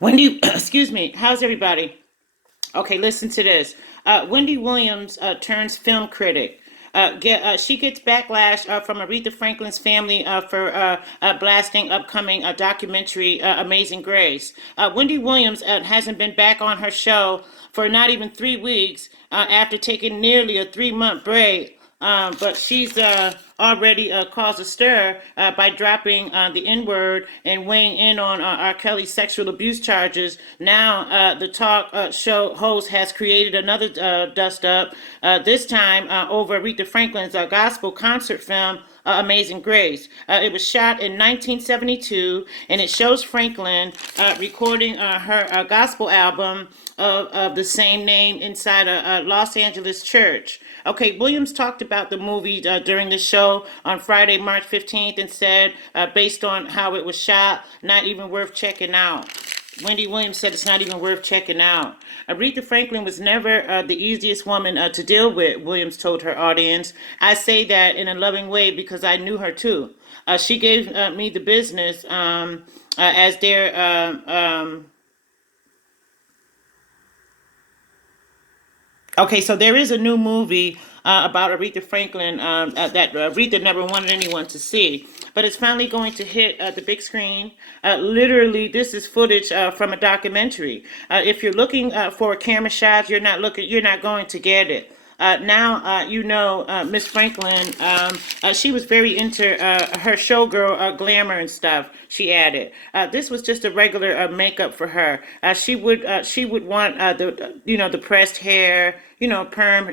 Wendy, excuse me. How's everybody? Okay, listen to this. Wendy Williams turns film critic. She gets backlash from Aretha Franklin's family for blasting upcoming documentary Amazing Grace. Wendy Williams hasn't been back on her show for not even 3 weeks after taking nearly a 3-month break. But she's already caused a stir by dropping the N word and weighing in on R. Kelly's sexual abuse charges. Now, the talk show host has created another dust up, this time over Aretha Franklin's gospel concert film. Amazing Grace. It was shot in 1972, and it shows Franklin recording her gospel album of the same name inside a Los Angeles church. Okay, Williams talked about the movie during the show on Friday, March 15th, and said, based on how it was shot, not even worth checking out. Wendy Williams said it's not even worth checking out. Aretha Franklin was never the easiest woman to deal with, Williams told her audience. I say that in a loving way because I knew her too. She gave me the business as their Okay, so there is a new movie about Aretha Franklin that Aretha never wanted anyone to see, but it's finally going to hit the big screen. Literally, this is footage from a documentary. If you're looking for camera shots, you're not going to get it. Now, Miss Franklin. She was very into her showgirl glamour and stuff. She added, this was just a regular makeup for her. She would want the pressed hair, perm,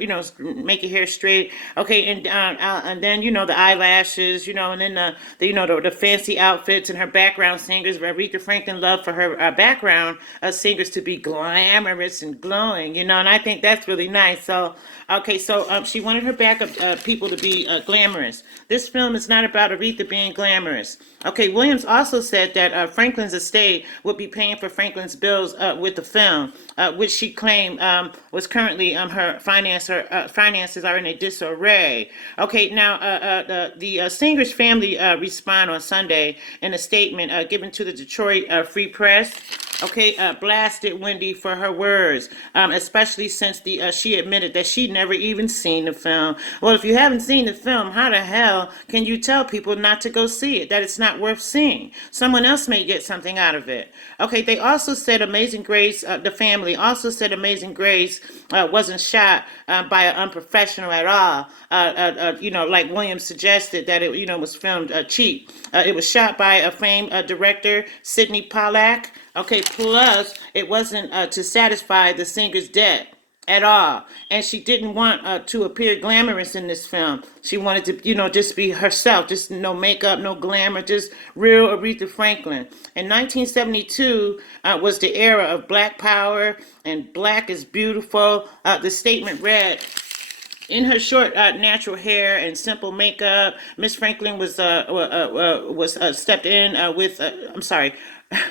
make your hair straight. Okay, and then the eyelashes, and then the fancy outfits and her background singers. Aretha Franklin loved for her background singers to be glamorous and glowing, and I think that's really nice. So. Okay, so she wanted her backup people to be glamorous. This film is not about Aretha being glamorous. Okay, Williams also said that Franklin's estate would be paying for Franklin's bills with the film, which she claimed was currently her finances are in a disarray. Okay, now the singer's family respond on Sunday in a statement given to the Detroit Free Press. Okay, blasted Wendy for her words, especially since she admitted that she'd never even seen the film. Well, if you haven't seen the film, how the hell can you tell people not to go see it, that it's not worth seeing? Someone else may get something out of it. Okay, they also said Amazing Grace, the family also said Amazing Grace wasn't shot by an unprofessional at all, like Williams suggested that it, was filmed cheap. It was shot by a famed director, Sidney Pollack. Okay, plus it wasn't to satisfy the singer's debt at all. And she didn't want to appear glamorous in this film. She wanted to, just be herself, just no makeup, no glamour, just real Aretha Franklin. In 1972 was the era of Black Power and Black is Beautiful. The statement read, in her short, natural hair and simple makeup, Miss Franklin was stepped in with. I'm sorry,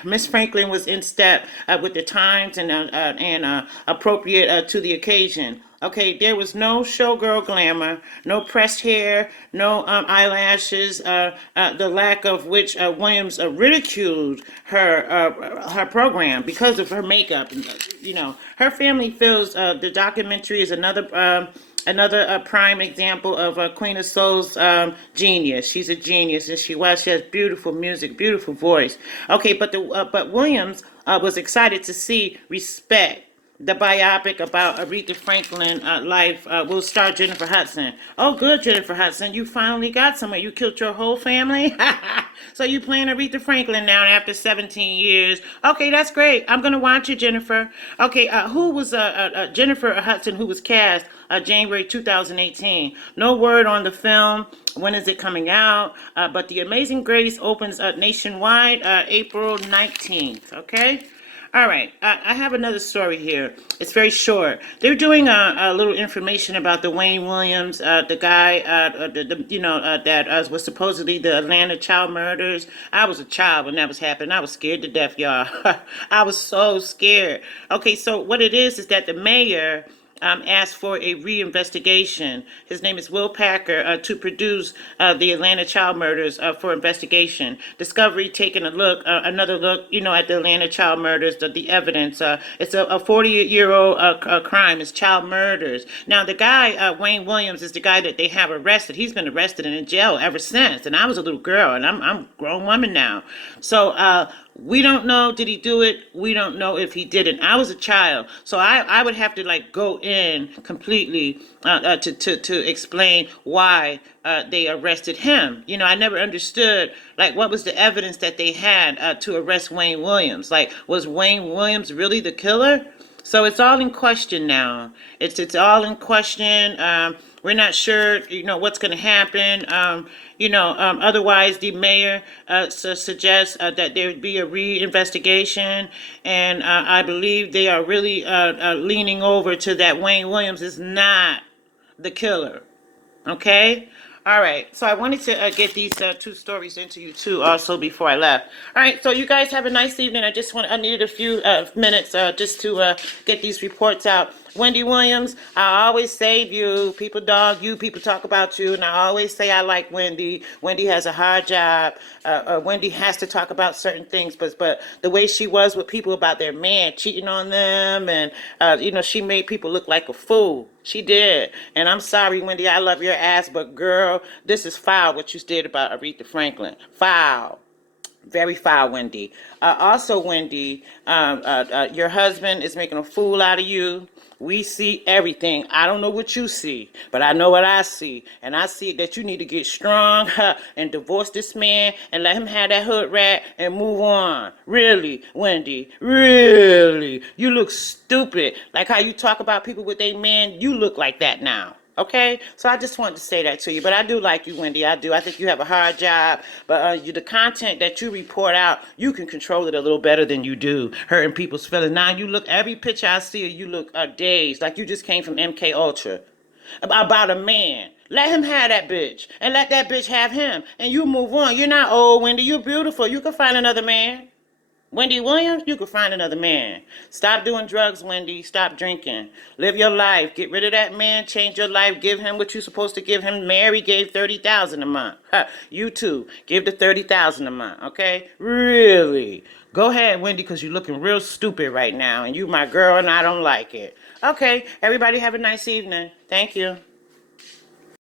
Miss Franklin was in step with the times and appropriate to the occasion. Okay, there was no showgirl glamour, no pressed hair, no eyelashes, the lack of which Williams ridiculed her program because of her makeup. Her family feels the documentary is another prime example of Queen of Soul's genius. She's a genius, and she has beautiful music, beautiful voice. Okay, but Williams was excited to see Respect, the biopic about Aretha Franklin life, will star Jennifer Hudson. Oh, good, Jennifer Hudson, you finally got somewhere. You killed your whole family. So you playing Aretha Franklin now after 17 years. Okay, that's great. I'm gonna watch it, Jennifer. Okay, who was Jennifer Hudson, who was cast January 2018? No word on the film. When is it coming out? But The Amazing Grace opens nationwide April 19th. Okay. All right, I have another story here. It's very short. They're doing a little information about the Wayne Williams, the guy, that was supposedly the Atlanta child murders. I was a child when that was happening. I was scared to death, y'all. I was so scared. Okay, so what it is that the mayor asked for a reinvestigation. His name is Will Packer, to produce the Atlanta child murders for investigation. Discovery taking another look, at the Atlanta child murders, the evidence. It's a 40-year-old crime. It's child murders. Now, the guy, Wayne Williams, is the guy that they have arrested. He's been arrested and in jail ever since. And I was a little girl, and I'm a grown woman now. So, we don't know, did he do it? We don't know if he didn't. I was a child, so I would have to like go in completely to explain why they arrested him. I never understood like what was the evidence that they had to arrest Wayne Williams. Like, was Wayne Williams really the killer? So it's all in question now. It's all in question. We're not sure, what's going to happen. Otherwise, the mayor suggests that there would be a reinvestigation, and I believe they are really leaning over to that Wayne Williams is not the killer. Okay? All right. So I wanted to get these two stories into you too also before I left. All right. So you guys have a nice evening. I needed a few minutes just to get these reports out. Wendy Williams, I always save you. People dog you. People talk about you. And I always say I like Wendy. Wendy has a hard job. Wendy has to talk about certain things. But the way she was with people about their man cheating on them. And, she made people look like a fool. She did. And I'm sorry, Wendy. I love your ass. But, girl, this is foul what you did about Aretha Franklin. Foul. Very foul, Wendy. Also, Wendy, your husband is making a fool out of you. We see everything. I don't know what you see, but I know what I see. And I see that you need to get strong and divorce this man and let him have that hood rat and move on. Really, Wendy, really. You look stupid. Like how you talk about people with their man, you look like that now. Okay, so I just wanted to say that to you. But I do like you, Wendy. I do. I think you have a hard job. But the content that you report out, you can control it a little better than you do, hurting people's feelings. Now you look, every picture I see you look dazed, like you just came from MK Ultra. About a man. Let him have that bitch. And let that bitch have him. And you move on. You're not old, Wendy. You're beautiful. You can find another man. Wendy Williams, you could find another man. Stop doing drugs, Wendy. Stop drinking. Live your life. Get rid of that man. Change your life. Give him what you're supposed to give him. Mary gave $30,000 a month. You too. Give the $30,000 a month. Okay? Really? Go ahead, Wendy, because you're looking real stupid right now, and you my girl, and I don't like it. Okay. Everybody have a nice evening. Thank you.